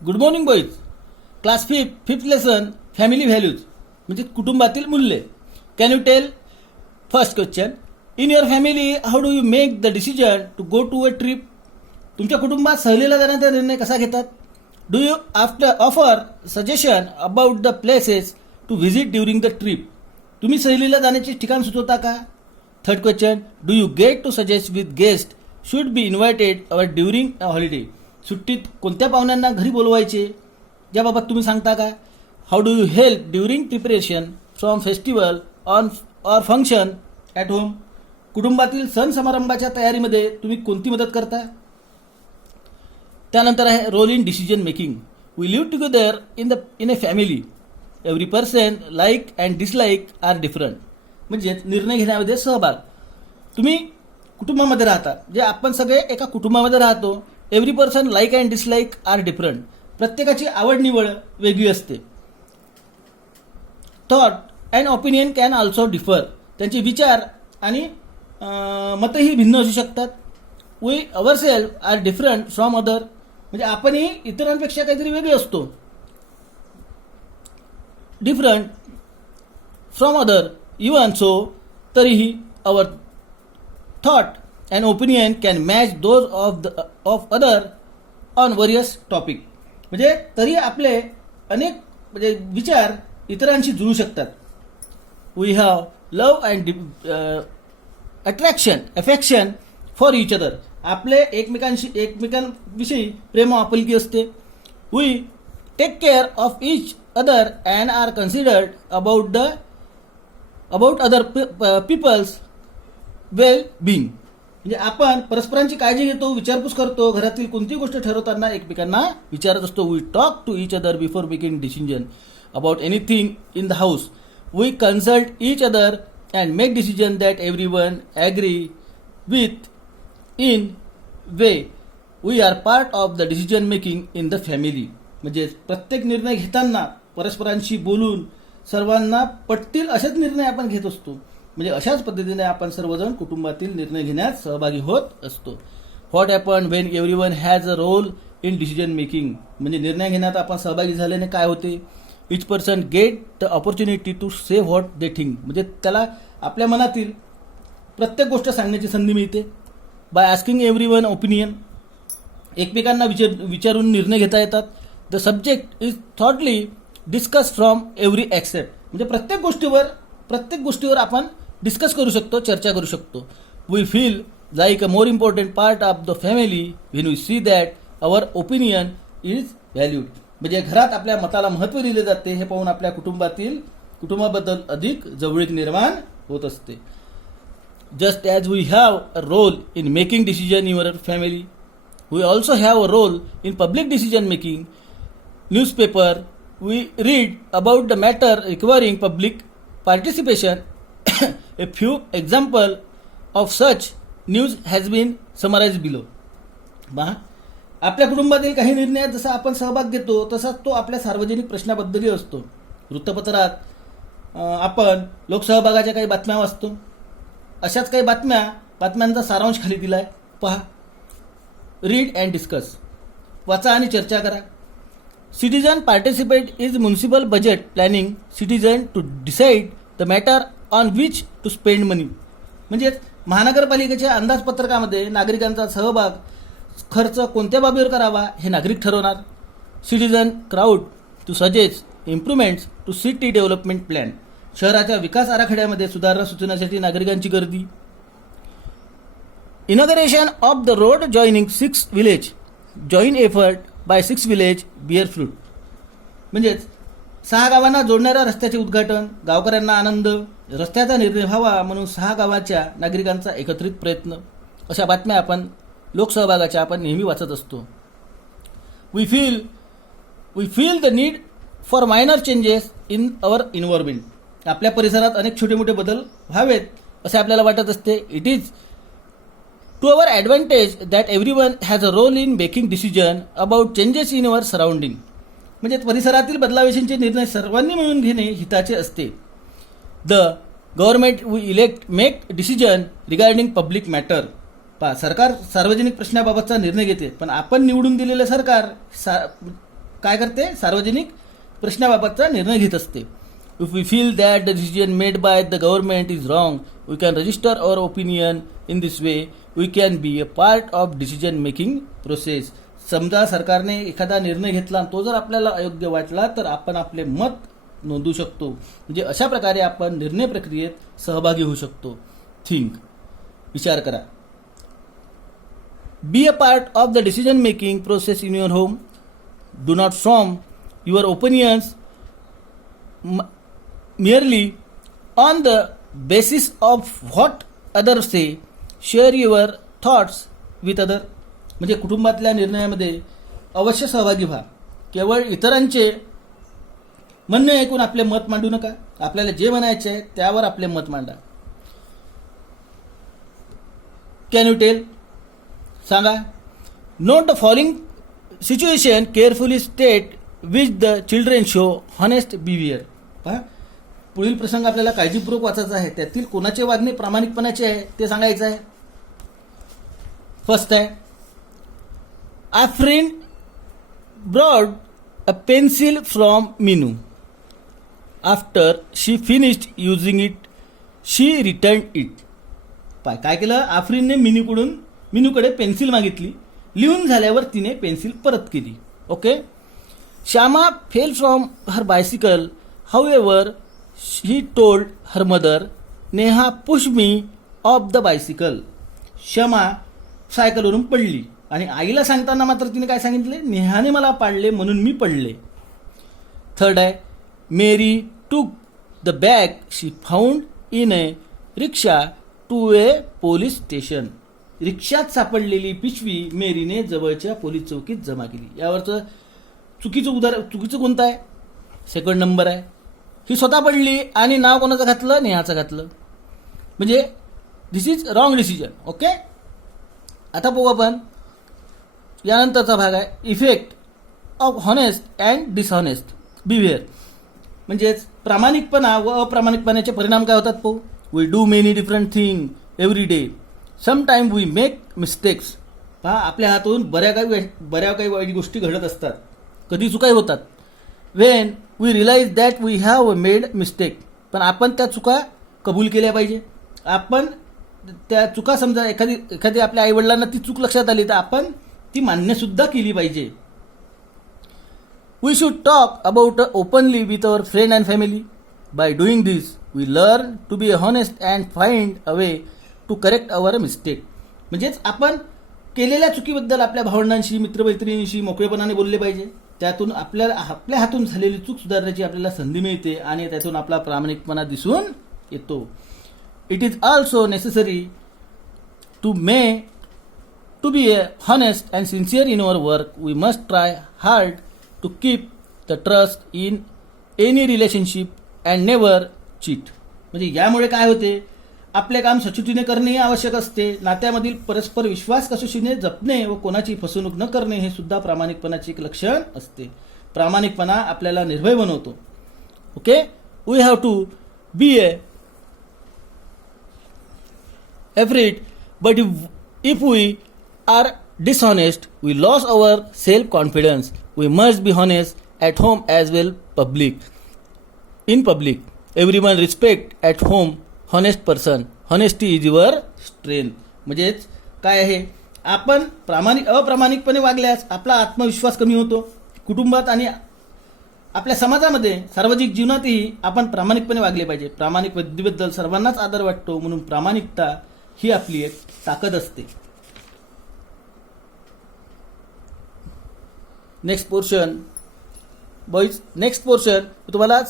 Good morning boys. Class fifth lesson family values म्हणजे कुटुंबातील मूल्ये. Can you tell? First question, in your family how do you make the decision to go to a trip? तुमच्या कुटुंबात सहलीला जाण्याचा निर्णय कसा घेतात? Do you offer suggestion about the places to visit during the trip? तुम्ही सहलीला जाण्याचे ठिकाण सुचवता का? Third question, do you get to suggest with guest should be invited our during a holiday? सुट्टीत कोणत्या पाहुण्यांना घरी बोलवायचे याबाबत तुम्ही सांगता का? How do you help during preparation from festival on or function at home? कुटुंबातील सण समारंभाच्या तयारीमध्ये तुम्ही कोणती मदत करता? त्यानंतर आहे role in decision making. We live together in a family. Every person like and dislike are different. म्हणजे निर्णय घेण्यामध्ये सहभाग. तुम्ही कुटुंबामध्ये राहता, जे आपण सगळे एका कुटुंबामध्ये राहतो. Every person like and dislike are different. प्रत्येकाची आवड निवड वेगळी असते. Thought and opinion can also differ. त्यांचे विचार आणि मतही भिन्न असू शकतात. We our self are different from other. म्हणजे आपणही इतरांपेक्षा काहीतरी वेगळे असतो. Different from other even so तरीही our thought and opinion can match those of other on various topic. म्हणजे तरी आपले अनेक म्हणजे विचार इतरांशी जुळू शकतात. We have love and affection for each other. आपले एकमेकांविषयी प्रेम आपुलकी असते. We take care of each other and are considered about other peoples well being. म्हणजे आपण परस्परांची काळजी घेतो, विचारपूस करतो. घरातील कोणतीही गोष्ट ठरवताना एकमेकांना विचारत असतो. We talk to each other before making decision about anything in the house. We consult each other and make decision that everyone agree with in way. We are part of the decision making in the family. म्हणजे प्रत्येक निर्णय घेताना परस्परांशी बोलून सर्वांना पटतील असेच निर्णय आपण घेत असतो. म्हणजे अशाच पद्धतीने आपण सर्वजण कुटुंबातील निर्णय घेण्यात सहभागी होत असतो. What happen when everyone has a role in decision making. म्हणजे निर्णय घेण्यात आपण सहभागी झाल्याने काय होते? Each person get the opportunity to say what they think. म्हणजे त्याला आपल्या मनातील प्रत्येक गोष्ट सांगण्याची संधी मिळते. By asking everyone opinion. एकमेकांना विचारून निर्णय घेता येतात. The subject is thoroughly discuss from every accept. म्हणजे प्रत्येक गोष्टीवर आपण डिस्कस करू शकतो, चर्चा करू शकतो. We feel like a more important part of the family when we see that our opinion is valued. म्हणजे घरात आपल्या मताला महत्त्व दिले जाते. हे पाहून आपल्या कुटुंबाबद्दल अधिक जवळीक निर्माण होत असते. Just as we have a role in making decision in your family, we also have a role in public decision making. Newspaper we read about the matter requiring public participation. A few example of such news has been summarized below. आपल्या कुटुंबातील काही निर्णयात जसा आपण सहभाग घेतो तसाच तो आपल्या सार्वजनिक प्रश्नाबद्दलही असतो. वृत्तपत्रात आपण लोकसहभागाच्या काही बातम्या वाचतो. अशाच काही बातम्यांचा सारांश खाली दिलाय, पहा. Read and discuss. वाचा आणि चर्चा करा. Citizen participate is municipal budget planning. Citizen to decide the matter on which to spend money. म्हणजे महानगरपालिकेच्या अंदाजपत्रकामध्ये नागरिकांचा सहभाग, खर्च कोणत्या बाबीवर करावा हे नागरिक ठरवणार. Citizen crowd to suggest improvements to city development plan. शहराच्या विकास आराखड्यामध्ये सुधारणा सुचवण्यासाठी नागरिकांची गर्दी. Inauguration of the road joining 6 village. Join effort by 6 village bear fruit. म्हणजेच 6 गावांना जोडणाऱ्या रस्त्याचे उद्घाटन, गावकऱ्यांना आनंद, रस्त्याचा निर्णय व्हावा म्हणून 6 गावाच्या नागरिकांचा एकत्रित प्रयत्न. अशा बातम्या आपण लोकसहभागाच्या आपण नेहमी वाचत असतो. We feel the need for minor changes in our environment. आपल्या परिसरात अनेक छोटे मोठे बदल व्हावेत असे आपल्याला वाटत असते. It is to our advantage that everyone has a role in making decision about changes in our surrounding. म्हणजे परिसरातील बदलाविषयीचे निर्णय सर्वांनी मिळून घेणे हिताचे असते. The government we elect make decision regarding public matter. सरकार सार्वजनिक प्रश्नाबाबतचा निर्णय घेते, पण आपण निवडून दिलेले सरकार काय करते, सार्वजनिक प्रश्नाबाबतचा निर्णय घेत असते. If we feel that the decision made by the government is wrong, we can register our opinion in this way. We can be a part of decision making process. समजा सरकारने एखादा निर्णय घेतला आणि तो जर आपल्याला अयोग्य वाटला तर आपण आपले मत नोंदवू शकतो. म्हणजे अशा प्रकारे आपण निर्णय प्रक्रियेत सहभागी होऊ शकतो. थिंक, विचार करा. बी a part of the decision making process in your home. Do not form your opinions merely on the basis of what others say. Share your thoughts with other. म्हणजे कुटुंबातल्या निर्णयामध्ये अवश्य सहभागी व्हा. केवळ इतरांचे म्हणणे ऐकून आपले मत मांडू नका. आपल्याला जे म्हणायचे आहे त्यावर आपले मत मांडा. कॅन यू टेल, सांगा. Note the following situation carefully state which the children show honest behaviour. पहा, पुढील प्रसंग आपल्याला काळजीपूर्वक वाचायचा आहे. त्यातील कोणाचे वागणे प्रामाणिकपणाचे आहे ते सांगायचं आहे. फर्स्ट आहे, Afreen borrowed a pencil from Minu. After she finished using it she return it. पाय, काय केलं, आफरीनने मिनूकडे पेन्सिल मागितली. लिहून झाल्यावर तिने पेन्सिल परत केली. Okay. Shyama fell from her bicycle. However she told her mother, Neha push me off the bicycle. Shyama सायकलवरून पडली आणि आईला सांगताना मात्र तिने काय सांगितले, नेहाने मला पाडले म्हणून मी पडले. थर्ड आहे, Mary took the bag she found in a rickshaw to a police station. रिक्षात सापडलेली पिशवी मेरीने जवळच्या पोलीस चौकीत जमा केली. यावरचं चुकीचं कोणतं आहे, सेकंड नंबर आहे. ही स्वतः पडली आणि नाव कोणाचं घातलं, नेहाचं घातलं. म्हणजे this is wrong decision. Okay. आता बघू आपण यानंतरचा भाग आहे, effect of honest and dishonest behaviour. म्हणजेच प्रामाणिकपणा व अप्रामाणिकपणाचे परिणाम काय होतात. पाहू. We do many different thing every day. Sometime we make mistakes. पहा, आपल्या हातून बऱ्या काही वाईट गोष्टी घडत असतात, कधी चुकाही होतात. When we realise that we have made mistake. पण आपण त्या चुका कबूल केल्या पाहिजे. आपण त्या चुका, समजा एखादी आपल्या आईवडिलांना ती चूक लक्षात आली तर आपण ती मान्यसुद्धा केली पाहिजे. We should talk about openly with our friend and family. By doing this we learn to be honest and find a way to correct our mistake. म्हणजेच आपण केलेल्या चुकीबद्दल आपल्या भावंडांशी, मित्रमैत्रिणींशी मोकळेपणाने बोलले पाहिजे. त्यातून आपल्या हातून झालेली चूक सुधारण्याची आपल्याला संधी मिळते आणि त्यातून आपला प्रामाणिकपणा दिसून येतो. It is also necessary to be a honest and sincere in our work. We must try hard to keep the trust in any relationship and never cheat. म्हणजे यामुळे काय होते, आपले काम सचोटीने करणे आवश्यक असते. नात्यामधील परस्पर विश्वास कसोशीने जपणे व कोणाची फसवणूक न करणे हे सुद्धा प्रामाणिकपणाचे एक लक्षण असते. प्रामाणिकपणा आपल्याला निर्भय बनवतो. Okay. We have to be afraid, but if we are dishonest we lose our self confidence. We must be honest at home as well in public. Everyone respect at home honest person. Honesty is your strength. म्हणजेच काय आहे, आपण अप्रामाणिकपणे वागल्यास आपला आत्मविश्वास कमी होतो. कुटुंबात आणि आपल्या समाजामध्ये, सार्वजनिक जीवनातही आपण प्रामाणिकपणे वागले पाहिजे. प्रामाणिक बुद्धीबद्दल सर्वांनाच आदर वाटतो, म्हणून प्रामाणिकता ही आपली एक ताकद असते. नेक्स्ट पोर्शन बॉईज, तुम्हाला